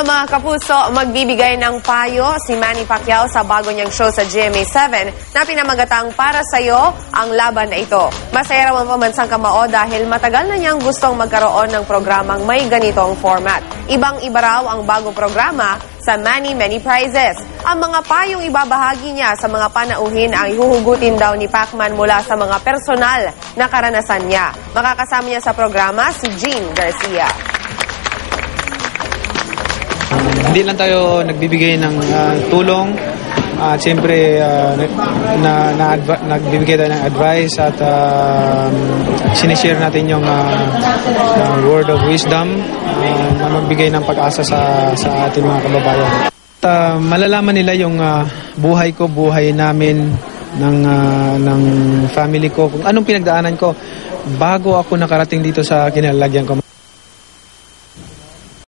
Well, mga kapuso, magbibigay ng payo si Manny Pacquiao sa bago niyang show sa GMA7 na pinamagatang Para Sa'yo ang laban na ito. Masaya raw ang pamansang kamao dahil matagal na niyang gustong magkaroon ng programang may ganitong format. Ibang-iba raw ang bagong programa sa Manny Many Prizes. Ang mga payong ibabahagi niya sa mga panauhin ang ihuhugutin daw ni Pacman mula sa mga personal na karanasan niya. Makakasama niya sa programa si Jean Garcia. Hindi lang tayo nagbibigay ng tulong at siyempre nagbibigay tayo ng advice at sinishare natin yung word of wisdom na magbigay ng pag-asa sa ating mga kababayan. At malalaman nila yung buhay ko, buhay namin, ng family ko, kung anong pinagdaanan ko bago ako nakarating dito sa kinalalagyan ko.